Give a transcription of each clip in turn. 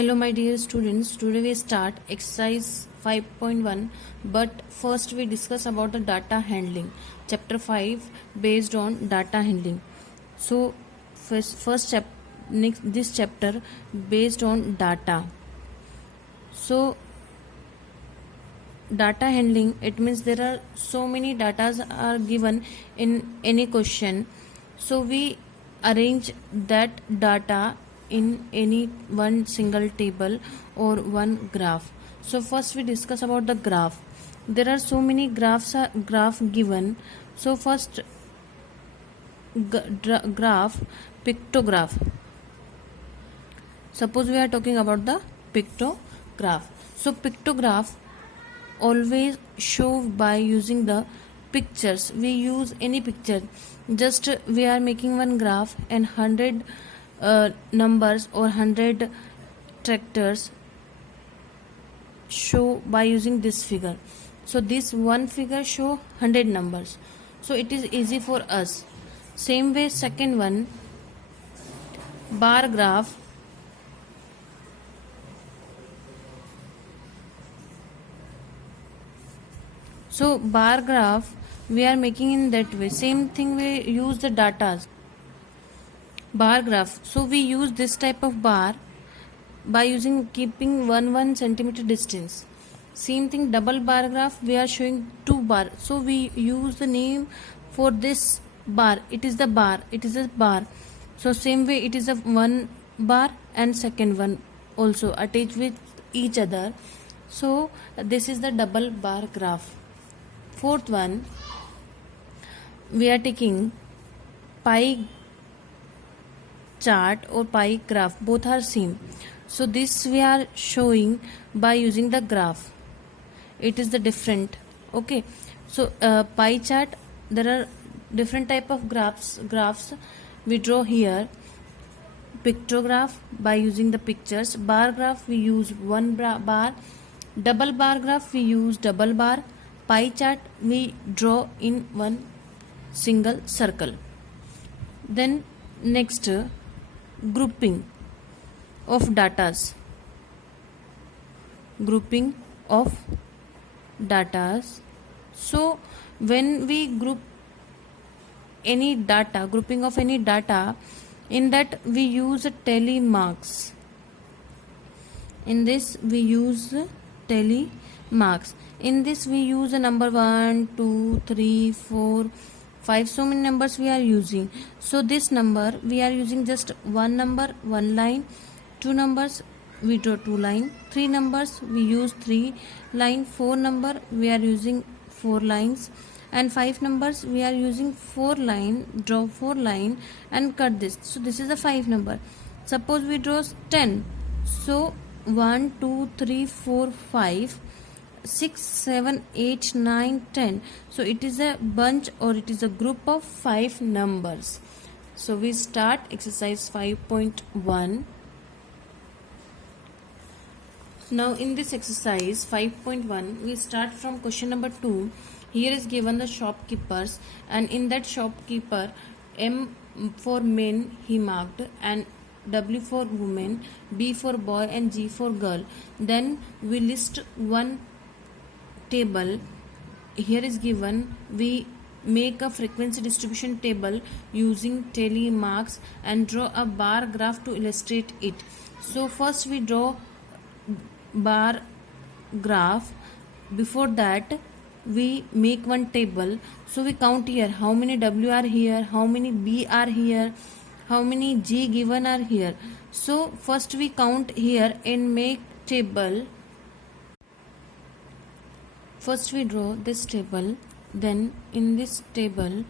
Hello my dear students, today we start exercise 5.1, but first we discuss about the data handling. Chapter 5 based on data handling. So this chapter based on data. So data handling, it means there are so many datas are given in any question. So we arrange that data in any one single table or one graph. So first we discuss about the graph. There are so many graph given. So first graph, pictograph. Suppose we are talking about the pictograph. So pictograph always show by using the pictures. We use any picture. Just we are making one graph and 100 numbers or 100 tractors show by using this figure. So this one figure show 100 numbers. So it is easy for us. Same way second one, bar graph. So bar graph we are making in that way. Same thing we use the data. Bar graph. So we use this type of bar by using keeping 1 centimeter distance. Same thing double bar graph, we are showing 2 bar. So we use the name for this bar. It is the bar. It is a bar. So same way it is a one bar and second one also attached with each other. So this is the double bar graph. Fourth one, we are taking pie chart or pie graph. Both are same. So this we are showing by using the graph. It is the different. Okay. So pie chart, there are different type of graphs we draw here. Pictograph by using the pictures. Bar graph we use one bar. Double bar graph we use double bar. Pie chart we draw in one single circle. Then next, grouping of datas. Grouping of datas. So when we group any data, grouping of any data, in that we use tally marks. In this we use tally marks. In this we use a number 1, 2, 3, 4, 5. So many numbers we are using. So this number we are using just one number, one line. 2 numbers we draw 2 line. 3 numbers we use 3 line. 4 number we are using 4 lines. And 5 numbers we are using 4 line. Draw 4 line and cut this. So this is a 5 number. Suppose we draw 10. So 1, 2, 3, 4, 5. 6, 7, 8, 9, 10. So it is a bunch or it is a group of 5 numbers. So we start exercise 5.1. Now in this exercise 5.1 we start from question number 2. Here is given the shopkeepers, and in that shopkeeper, M for men he marked, and W for woman, B for boy, and G for girl. Then we list one table. Here is given, we make a frequency distribution table using tally marks and draw a bar graph to illustrate it. So first we draw bar graph. Before that we make one table. So we count here how many W are here, how many B are here, how many G given are here. So first we count here and make table. First we draw this table, then in this table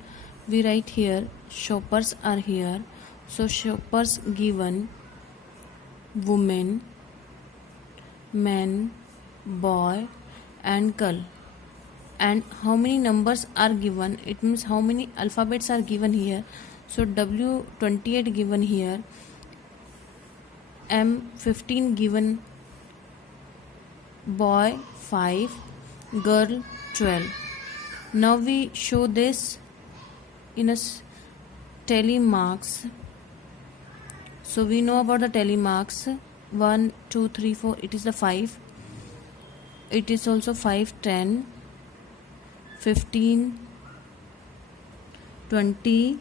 we write here shoppers are here. So shoppers given woman, man, boy and girl. And how many numbers are given, it means how many alphabets are given here. So W 28 given here, M 15 given, boy 5, girl 12. Now we show this in a tally marks. So we know about the tally marks. 1 2 3 4, it is the 5. It is also 5 10 15 20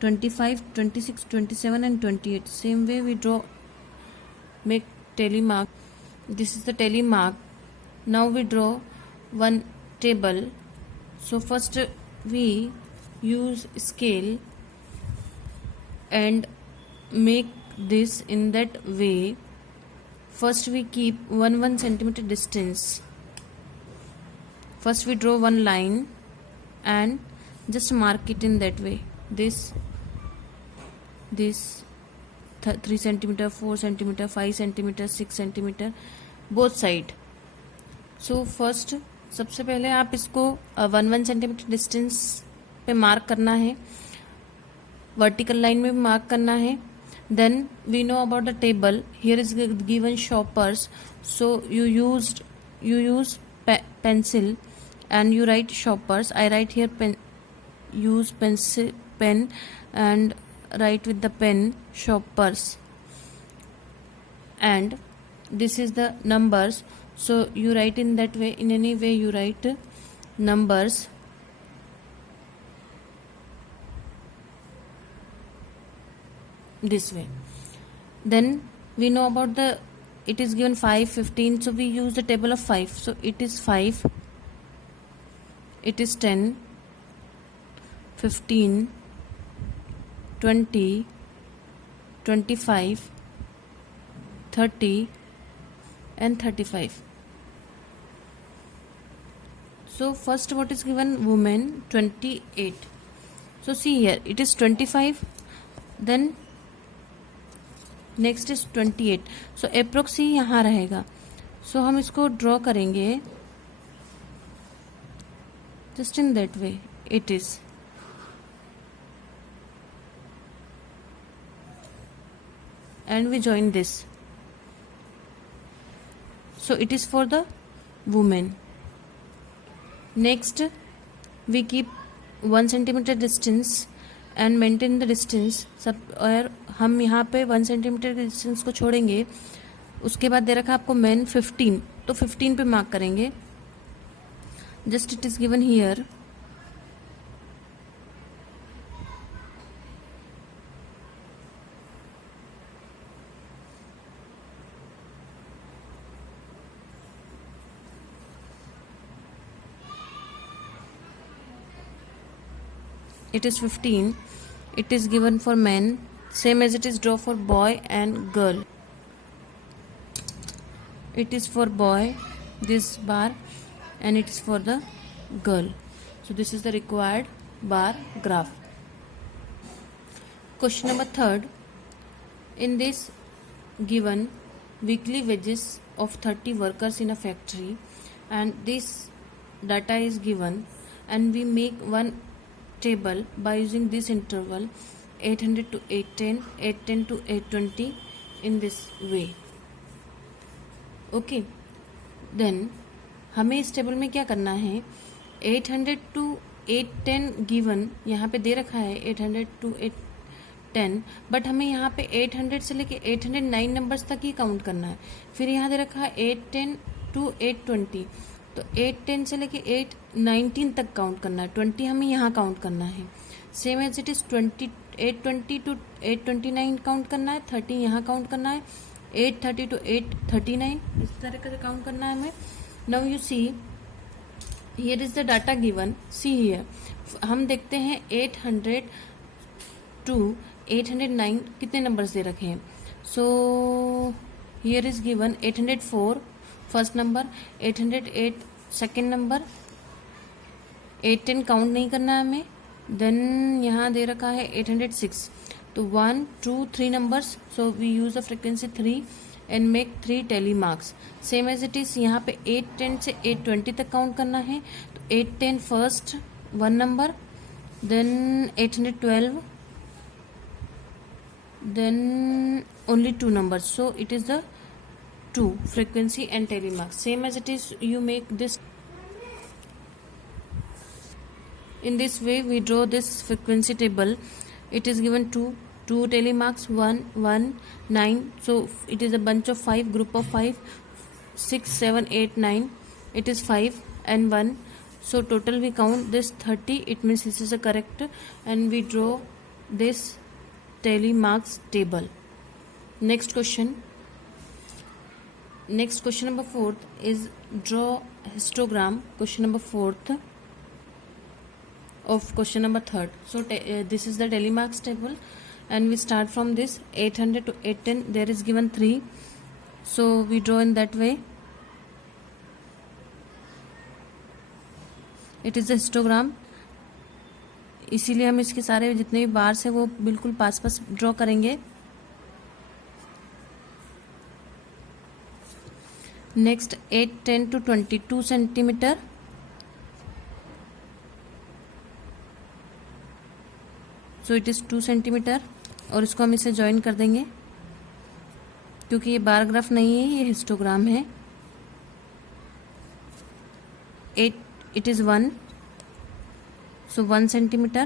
25 26 27 and 28. Same way we draw, make tally mark. This is the tally mark. Now we draw one table. So first we use scale and make this in that way. First we keep 1 centimeter distance. First we draw one line and just mark it in that way. This 3 centimeter, 4 centimeter, 5 centimeter, 6 centimeter, both side. So first सबसे पहले आप इसको 1 centimetre distance पे mark करना है, vertical line में भी mark करना है. Then we know about the table. Here is given shoppers, so you use pencil and you write shoppers. I write here use pen and write with the pen shoppers, and this is the numbers. So you write in that way. In any way you write numbers. This way. Then we know about the, it is given 5 15, so we use the table of 5. So it is 5, it is 10 15 20 25 30 and 35. So first what is given, women 28. So see here, it is 25, then next is 28. So approx ही यहाँ रहेगा. सो हम इसको draw करेंगे just in that way. It is, and we join this. So it is for the woman. Next we keep 1 centimeter distance and maintain the distance. सब और हम यहाँ पे 1 सेंटीमीटर के डिस्टेंस को छोड़ेंगे. उसके बाद दे रखा आपको मेन 15, तो 15 पे मार्क करेंगे. Just it is given here. It is 15. It is given for men, same as it is draw for boy and girl. It is for boy, this bar, and it is for the girl. So this is the required bar graph. Question number 3. In this given weekly wages of 30 workers in a factory, and this data is given, and we make one table by using this interval 800 to 810, 810 to 820 in this way. Okay, then हमें इस table में क्या करना है, 800 to 810 given यहाँ पे दे रखा है 800 टू 810, बट हमें यहाँ पे 800 से लेके 809 नंबर्स तक ही काउंट करना है. फिर यहाँ दे रखा है 810 टू 820, तो 810 से लेके 819 तक काउंट करना है. 20 हमें यहाँ काउंट करना है. Same as it is 820 to 829 count करना है. 30 यहाँ काउंट करना है. 830 टू 839 इस तरह से काउंट करना है हमें. Now you see, here is the data given. See here, हम देखते हैं 800 to 809 कितने नंबर्स दे रखे हैं. So here is given 804 first number, 808 second number. 810 count नहीं करना है हमें. देन यहाँ दे रखा है 806. तो 1 2 3 numbers. So we use the frequency 3 and make 3 tally marks. Same as it is यहाँ पे 810 से 820 तक काउंट करना है. तो 810 first 1 number, then 812, then only 2 numbers. So it is the 2 frequency and tally marks. Same as it is, you make this. In this way we draw this frequency table. It is given 2 2 telemarks, 1, 1, 9. So it is a bunch of 5, group of 5, 6, 7, 8, 9. It is 5 and 1. So total we count this 30. It means this is a correct, and we draw this telemarks table. Next question. Next question number 4 is draw histogram. Question number 4 of question number 3. So this is the telemarks table, and we start from this 800 to 810. There is given 3, so we draw in that way. It is a histogram, इसीलिए हम इसके सारे जितने भी bars है वो बिल्कुल पास पास draw करेंगे. Next 810 to 22 centimetre. So it is 2 centimetre, और इसको हम इसे ज्वाइन कर देंगे क्योंकि ये बार ग्राफ नहीं है, ये हिस्टोग्राम है. 8 it is 1, so 1 centimeter.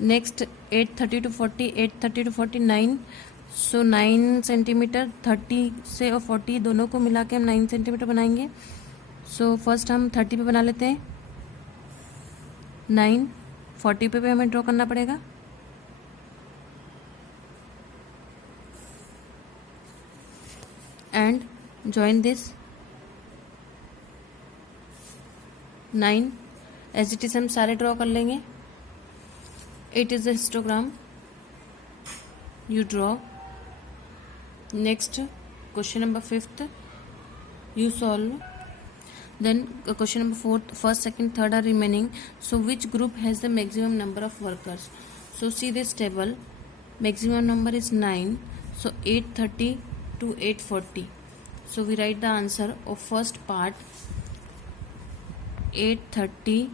Next 830 to 40, 830 to 49, so 9 centimetre. 30 से और 40 दोनों को मिला के हम 9 सेंटीमीटर बनाएंगे. सो फर्स्ट हम 30 पे बना लेते हैं 9. 40 पे भी हमें ड्रॉ करना पड़ेगा. And join this 9 as it is हम सारे ड्रॉ कर लेंगे. It is a histogram, you draw. Next question number 5th you solve. Then question number 4, first, second, third are remaining. So which group has the maximum number of workers? So see this table, maximum number is 9, so 830 to 840. So we write the answer of first part 830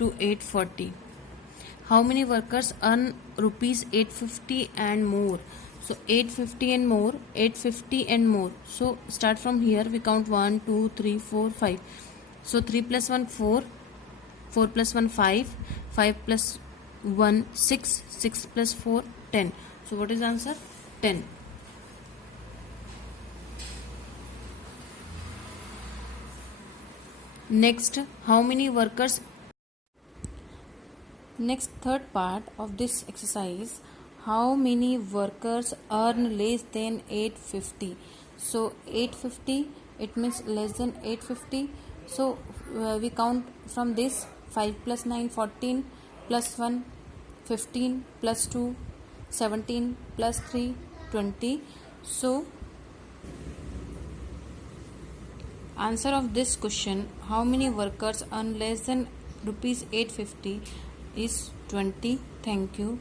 to 840. How many workers earn rupees 850 and more? So 850 and more, 850 and more. So start from here, we count 1, 2, 3, 4, 5. So 3 plus 1 4, 4 plus 1 5, 5 plus 1 6, 6 plus 4 10. So what is the answer? 10. Next, how many workers? Next, third part of this exercise, how many workers earn less than 850? So 850, it means less than 850. So we count from this 5 plus 9 14, plus 1 15, plus 2 17, plus 3 20. So answer of this question, how many workers earn less than rupees 850, is 20. Thank you.